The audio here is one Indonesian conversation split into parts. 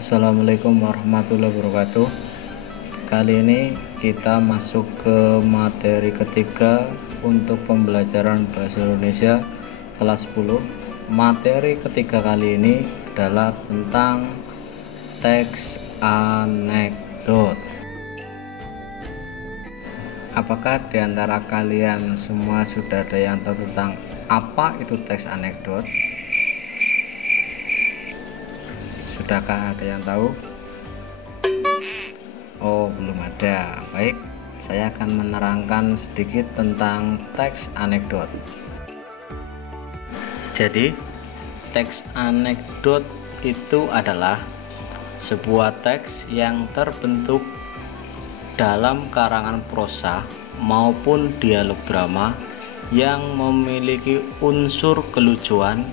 Assalamualaikum warahmatullahi wabarakatuh. Kali ini kita masuk ke materi ketiga untuk pembelajaran bahasa Indonesia kelas 10. Materi ketiga kali ini adalah tentang teks anekdot. Apakah di antara kalian semua sudah ada yang tahu tentang apa itu teks anekdot? Sudahkah ada yang tahu? Oh, belum ada. Baik, saya akan menerangkan sedikit tentang teks anekdot. Jadi, teks anekdot itu adalah sebuah teks yang terbentuk dalam karangan prosa maupun dialog drama yang memiliki unsur kelucuan,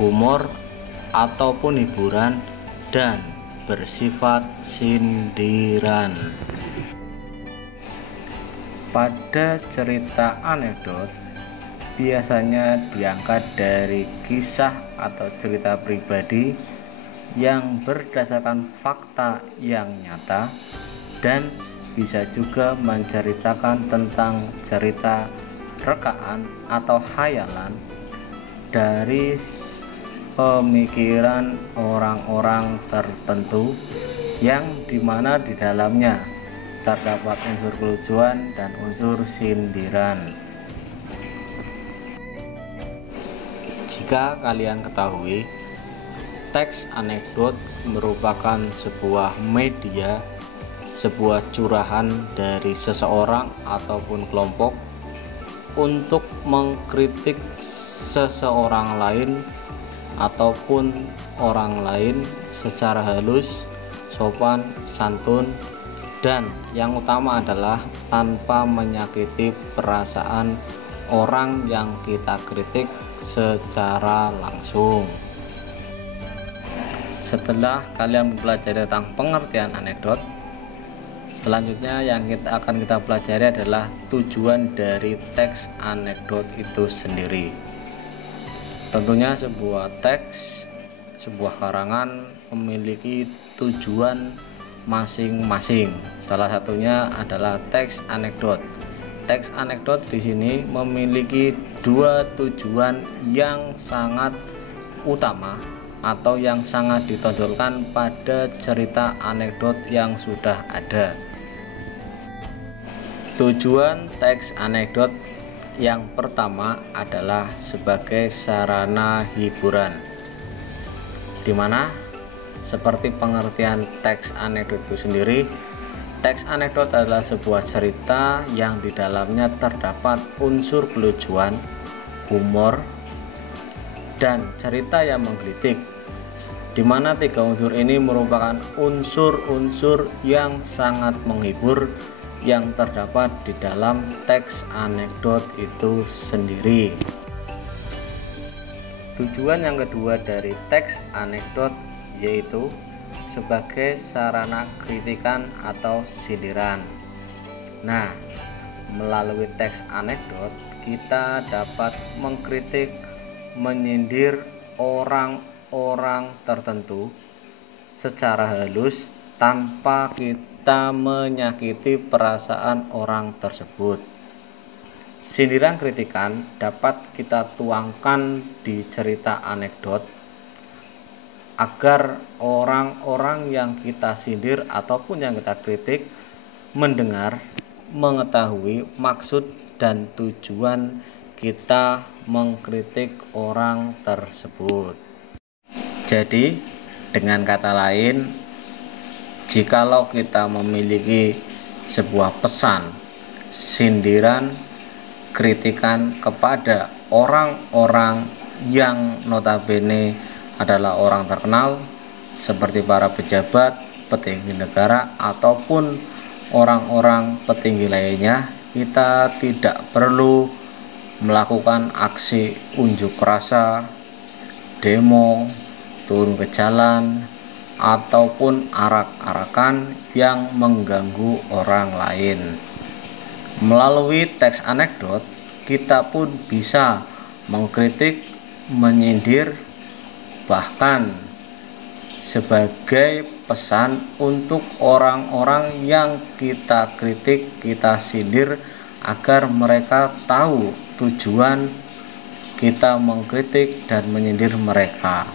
humor, ataupun hiburan dan bersifat sindiran. Pada cerita anekdot biasanya diangkat dari kisah atau cerita pribadi yang berdasarkan fakta yang nyata dan bisa juga menceritakan tentang cerita rekaan atau khayalan dari pemikiran orang-orang tertentu yang dimana di dalamnya terdapat unsur kelucuan dan unsur sindiran. Jika kalian ketahui, teks anekdot merupakan sebuah media, sebuah curahan dari seseorang ataupun kelompok untuk mengkritik seseorang lain ataupun orang lain secara halus, sopan, santun, dan yang utama adalah tanpa menyakiti perasaan orang yang kita kritik secara langsung. Setelah kalian mempelajari tentang pengertian anekdot, selanjutnya yang akan kita pelajari adalah tujuan dari teks anekdot itu sendiri. Tentunya sebuah teks, sebuah karangan memiliki tujuan masing-masing. Salah satunya adalah teks anekdot. Teks anekdot di sini memiliki dua tujuan yang sangat utama atau yang sangat ditonjolkan pada cerita anekdot yang sudah ada. Tujuan teks anekdot yang pertama adalah sebagai sarana hiburan, dimana seperti pengertian teks anekdot itu sendiri, teks anekdot adalah sebuah cerita yang di dalamnya terdapat unsur kelucuan, humor, dan cerita yang menggelitik, dimana tiga unsur ini merupakan unsur-unsur yang sangat menghibur yang terdapat di dalam teks anekdot itu sendiri. Tujuan yang kedua dari teks anekdot yaitu sebagai sarana kritikan atau sindiran. Nah, melalui teks anekdot kita dapat mengkritik, menyindir orang-orang tertentu secara halus tanpa kita menyakiti perasaan orang tersebut. Sindiran kritikan dapat kita tuangkan di cerita anekdot agar orang-orang yang kita sindir ataupun yang kita kritik mendengar, mengetahui maksud dan tujuan kita mengkritik orang tersebut. Jadi, dengan kata lain, jikalau kita memiliki sebuah pesan, sindiran, kritikan kepada orang-orang yang notabene adalah orang terkenal seperti para pejabat, petinggi negara, ataupun orang-orang petinggi lainnya, kita tidak perlu melakukan aksi unjuk rasa, demo, turun ke jalan, ataupun arak-arakan yang mengganggu orang lain. Melalui teks anekdot, kita pun bisa mengkritik, menyindir, bahkan sebagai pesan untuk orang-orang yang kita kritik, kita sindir, agar mereka tahu tujuan kita mengkritik dan menyindir mereka.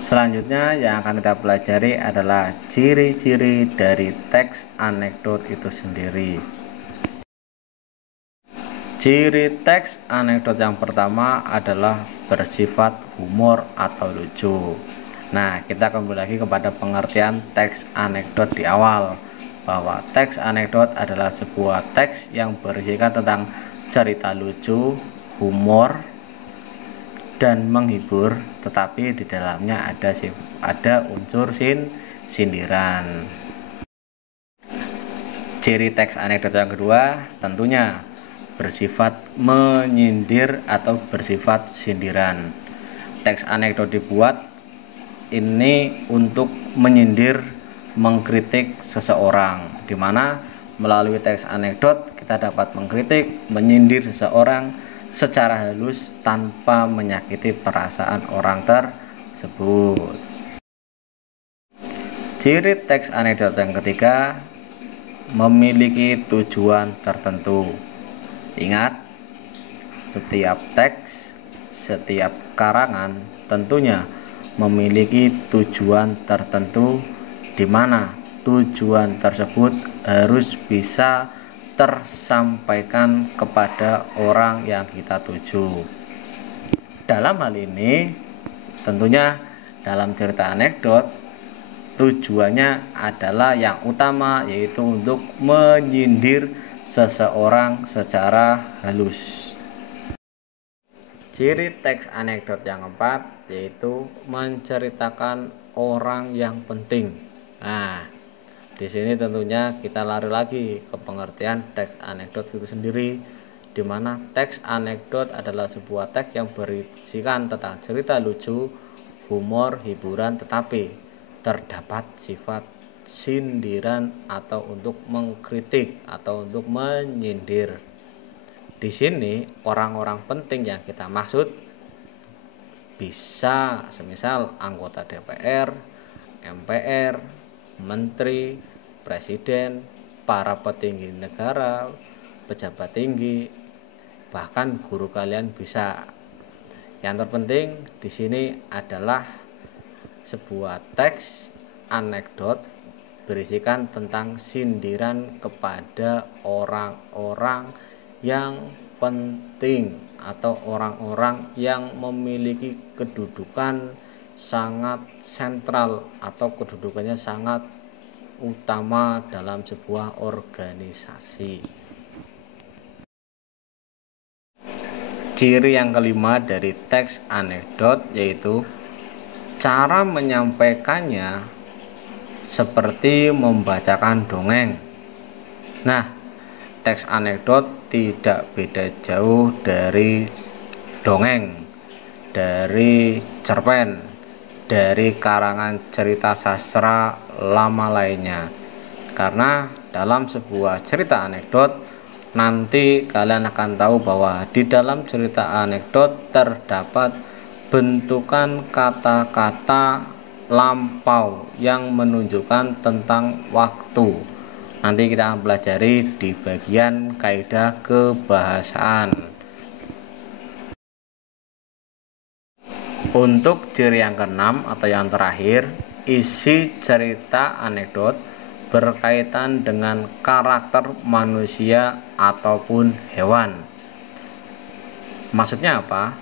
Selanjutnya yang akan kita pelajari adalah ciri-ciri dari teks anekdot itu sendiri. Ciri teks anekdot yang pertama adalah bersifat humor atau lucu. Nah, kita kembali lagi kepada pengertian teks anekdot di awal, bahwa teks anekdot adalah sebuah teks yang berisikan tentang cerita lucu, humor, dan menghibur, tetapi di dalamnya ada unsur sindiran. Ciri teks anekdot yang kedua tentunya bersifat menyindir atau bersifat sindiran. Teks anekdot dibuat ini untuk menyindir, mengkritik seseorang, di mana melalui teks anekdot kita dapat mengkritik, menyindir seseorang secara halus tanpa menyakiti perasaan orang tersebut. Ciri teks anekdot yang ketiga memiliki tujuan tertentu. Ingat, setiap teks, setiap karangan tentunya memiliki tujuan tertentu, di mana tujuan tersebut harus bisa tersampaikan kepada orang yang kita tuju. Dalam hal ini tentunya dalam cerita anekdot tujuannya adalah yang utama, yaitu untuk menyindir seseorang secara halus. Ciri teks anekdot yang keempat yaitu menceritakan orang yang penting. Nah, di sini tentunya kita lari lagi ke pengertian teks anekdot itu sendiri, di mana teks anekdot adalah sebuah teks yang berisikan tentang cerita lucu, humor, hiburan, tetapi terdapat sifat sindiran atau untuk mengkritik atau untuk menyindir. Di sini orang-orang penting yang kita maksud bisa semisal anggota DPR, MPR, menteri, presiden, para petinggi negara, pejabat tinggi, bahkan guru kalian bisa. Yang terpenting di sini adalah sebuah teks anekdot berisikan tentang sindiran kepada orang-orang yang penting atau orang-orang yang memiliki kedudukan sangat sentral atau kedudukannya sangat utama dalam sebuah organisasi. Ciri yang kelima dari teks anekdot yaitu cara menyampaikannya seperti membacakan dongeng. Nah, teks anekdot tidak beda jauh dari dongeng, dari cerpen, dari karangan cerita sastra lama lainnya. Karena dalam sebuah cerita anekdot nanti kalian akan tahu bahwa di dalam cerita anekdot terdapat bentukan kata-kata lampau yang menunjukkan tentang waktu. Nanti kita akan pelajari di bagian kaidah kebahasaan. Untuk ciri yang keenam atau yang terakhir, isi cerita anekdot berkaitan dengan karakter manusia ataupun hewan. Maksudnya apa?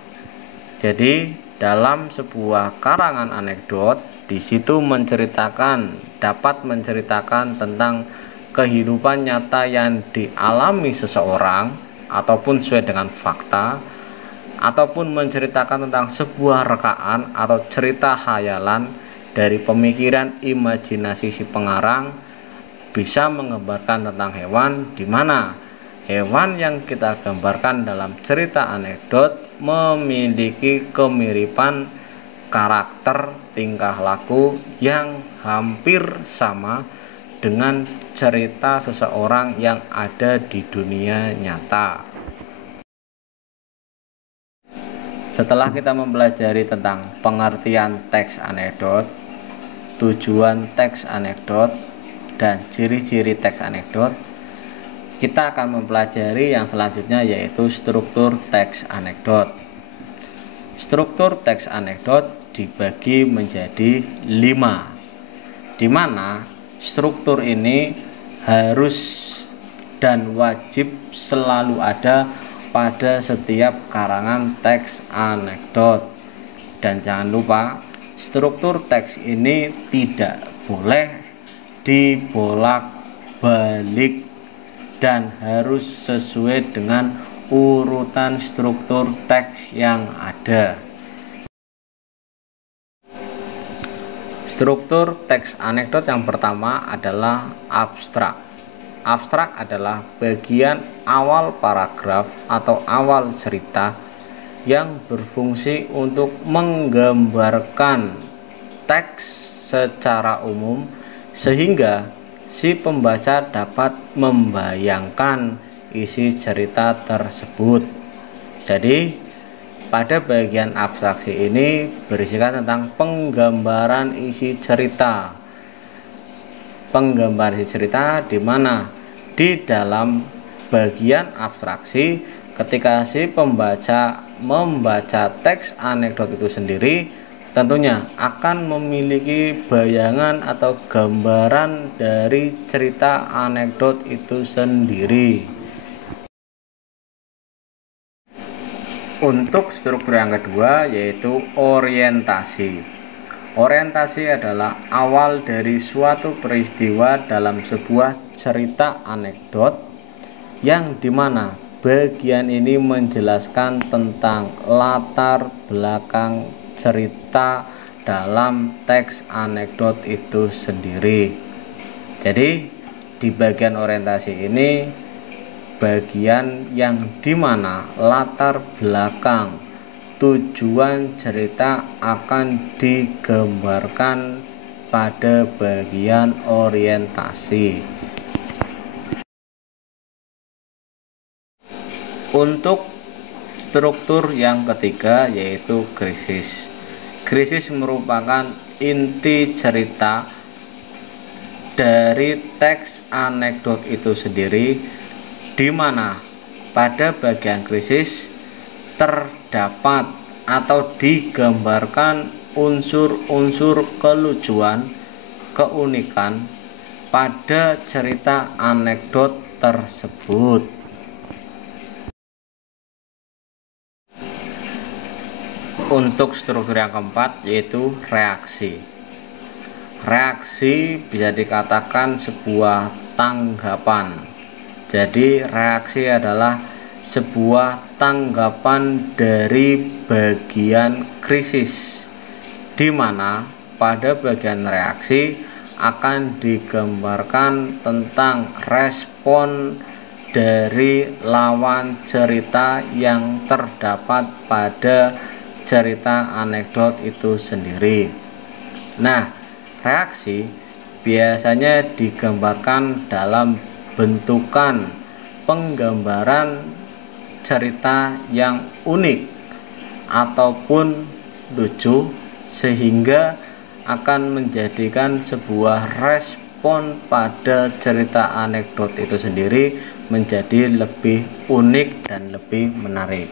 Jadi dalam sebuah karangan anekdot, di situ dapat menceritakan tentang kehidupan nyata yang dialami seseorang ataupun sesuai dengan fakta, ataupun menceritakan tentang sebuah rekaan atau cerita khayalan dari pemikiran imajinasi si pengarang, bisa menggambarkan tentang hewan, di mana hewan yang kita gambarkan dalam cerita anekdot memiliki kemiripan karakter tingkah laku yang hampir sama dengan cerita seseorang yang ada di dunia nyata. Setelah kita mempelajari tentang pengertian teks anekdot, tujuan teks anekdot, dan ciri-ciri teks anekdot, kita akan mempelajari yang selanjutnya, yaitu struktur teks anekdot. Struktur teks anekdot dibagi menjadi 5, di mana struktur ini harus dan wajib selalu ada pada setiap karangan teks anekdot. Dan jangan lupa, struktur teks ini tidak boleh dibolak-balik dan harus sesuai dengan urutan struktur teks yang ada. Struktur teks anekdot yang pertama adalah abstrak. Abstrak adalah bagian awal paragraf atau awal cerita yang berfungsi untuk menggambarkan teks secara umum sehingga si pembaca dapat membayangkan isi cerita tersebut. Jadi pada bagian abstraksi ini berisikan tentang penggambaran isi cerita. Penggambaran isi cerita di mana di dalam bagian abstraksi, ketika si pembaca membaca teks anekdot itu sendiri, tentunya akan memiliki bayangan atau gambaran dari cerita anekdot itu sendiri. Untuk struktur yang kedua, yaitu orientasi. Orientasi adalah awal dari suatu peristiwa dalam sebuah cerita anekdot, yang dimana bagian ini menjelaskan tentang latar belakang cerita dalam teks anekdot itu sendiri. Jadi di bagian orientasi ini bagian yang dimana latar belakang tujuan cerita akan digambarkan pada bagian orientasi. Untuk struktur yang ketiga, yaitu krisis. Krisis merupakan inti cerita dari teks anekdot itu sendiri, di mana pada bagian krisis terdapat atau digambarkan unsur-unsur kelucuan, keunikan pada cerita anekdot tersebut. Untuk struktur yang keempat, yaitu reaksi. Reaksi bisa dikatakan sebuah tanggapan. Jadi reaksi adalah sebuah tanggapan dari bagian krisis, di mana pada bagian reaksi akan digambarkan tentang respon dari lawan cerita yang terdapat pada cerita anekdot itu sendiri. Nah, reaksi biasanya digambarkan dalam bentukan penggambaran cerita yang unik ataupun lucu, sehingga akan menjadikan sebuah respon pada cerita anekdot itu sendiri menjadi lebih unik dan lebih menarik.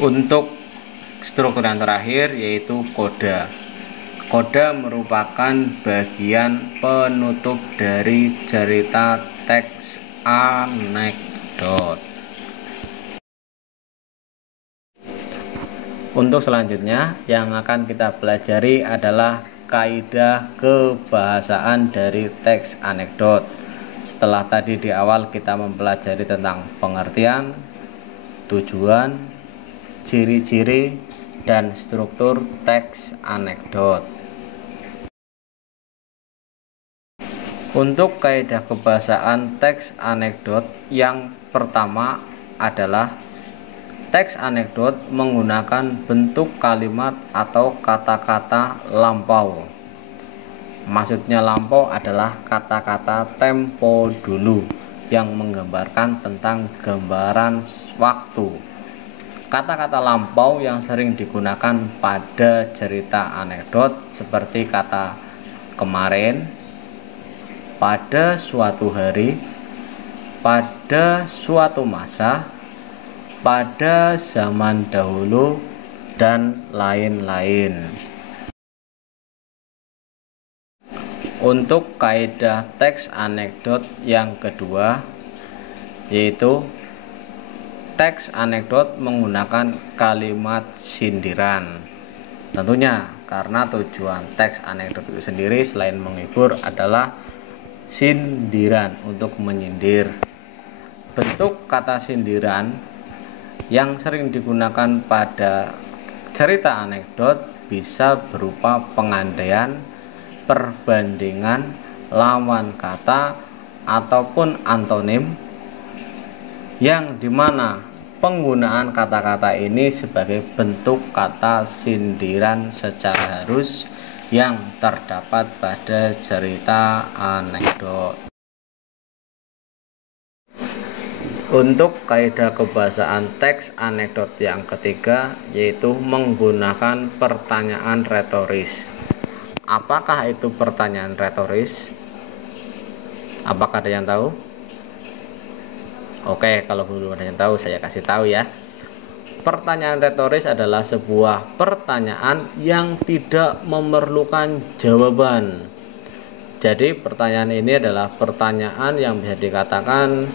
Untuk struktur yang terakhir, yaitu koda. Koda merupakan bagian penutup dari cerita teks anekdot. Untuk selanjutnya yang akan kita pelajari adalah kaidah kebahasaan dari teks anekdot. Setelah tadi di awal kita mempelajari tentang pengertian, tujuan, ciri-ciri, dan struktur teks anekdot. Untuk kaidah kebahasaan teks anekdot yang pertama adalah teks anekdot menggunakan bentuk kalimat atau kata-kata lampau. Maksudnya lampau adalah kata-kata tempo dulu, yang menggambarkan tentang gambaran waktu. Kata-kata lampau yang sering digunakan pada cerita anekdot seperti kata kemarin, pada suatu hari, pada suatu masa, pada zaman dahulu, dan lain-lain. Untuk kaidah teks anekdot yang kedua, yaitu teks anekdot menggunakan kalimat sindiran. Tentunya karena tujuan teks anekdot itu sendiri selain menghibur adalah sindiran, untuk menyindir. Bentuk kata sindiran yang sering digunakan pada cerita anekdot bisa berupa pengandaian, perbandingan, lawan kata, ataupun antonim, yang dimana penggunaan kata-kata ini sebagai bentuk kata sindiran secara halus yang terdapat pada cerita anekdot. Untuk kaidah kebahasaan teks anekdot yang ketiga, yaitu menggunakan pertanyaan retoris. Apakah itu pertanyaan retoris? Apakah ada yang tahu? Oke, kalau belum ada yang tahu, saya kasih tahu ya. Pertanyaan retoris adalah sebuah pertanyaan yang tidak memerlukan jawaban. Jadi pertanyaan ini adalah pertanyaan yang bisa dikatakan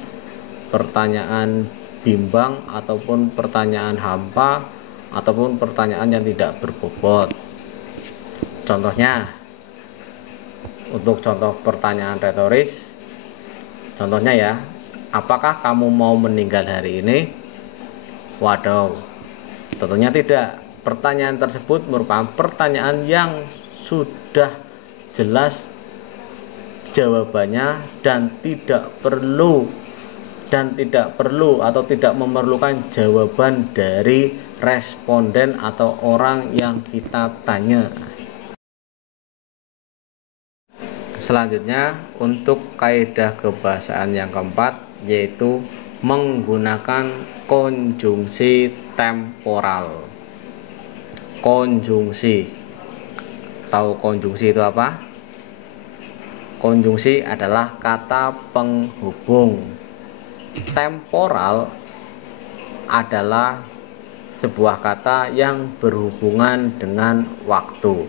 pertanyaan bimbang, ataupun pertanyaan hampa, ataupun pertanyaan yang tidak berbobot. Contohnya, untuk contoh pertanyaan retoris, contohnya ya, apakah kamu mau meninggal hari ini? Waduh, tentunya tidak. Pertanyaan tersebut merupakan pertanyaan yang sudah jelas jawabannya dan tidak perlu atau tidak memerlukan jawaban dari responden atau orang yang kita tanya. Selanjutnya, untuk kaidah kebahasaan yang keempat, yaitu menggunakan konjungsi temporal. Konjungsi, tahu konjungsi itu apa? Konjungsi adalah kata penghubung. Temporal adalah sebuah kata yang berhubungan dengan waktu.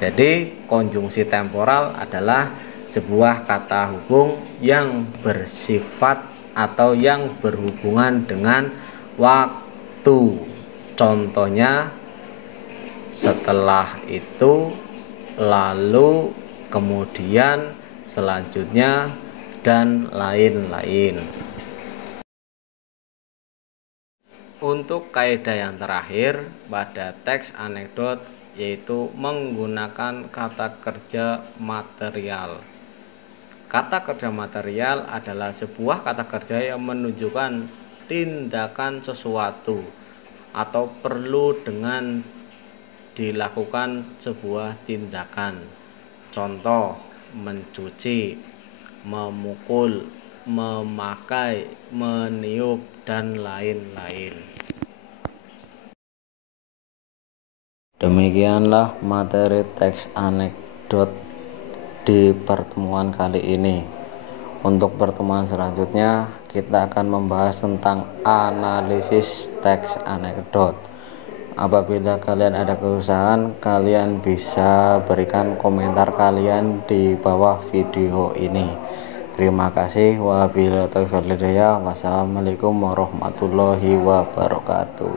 Jadi konjungsi temporal adalah sebuah kata hubung yang bersifat atau yang berhubungan dengan waktu. Contohnya, setelah itu, lalu, kemudian, selanjutnya, dan lain-lain. Untuk kaidah yang terakhir pada teks anekdot, yaitu menggunakan kata kerja material. Kata kerja material adalah sebuah kata kerja yang menunjukkan tindakan sesuatu atau perlu dengan dilakukan sebuah tindakan. Contoh, mencuci, memukul, memakai, meniup, dan lain-lain. Demikianlah materi teks anekdot di pertemuan kali ini. Untuk pertemuan selanjutnya, kita akan membahas tentang analisis teks anekdot. Apabila kalian ada kesusahan, kalian bisa berikan komentar kalian di bawah video ini. Terima kasih. Wabillahi taufiq wal hidayah. Wassalamualaikum warahmatullahi wabarakatuh.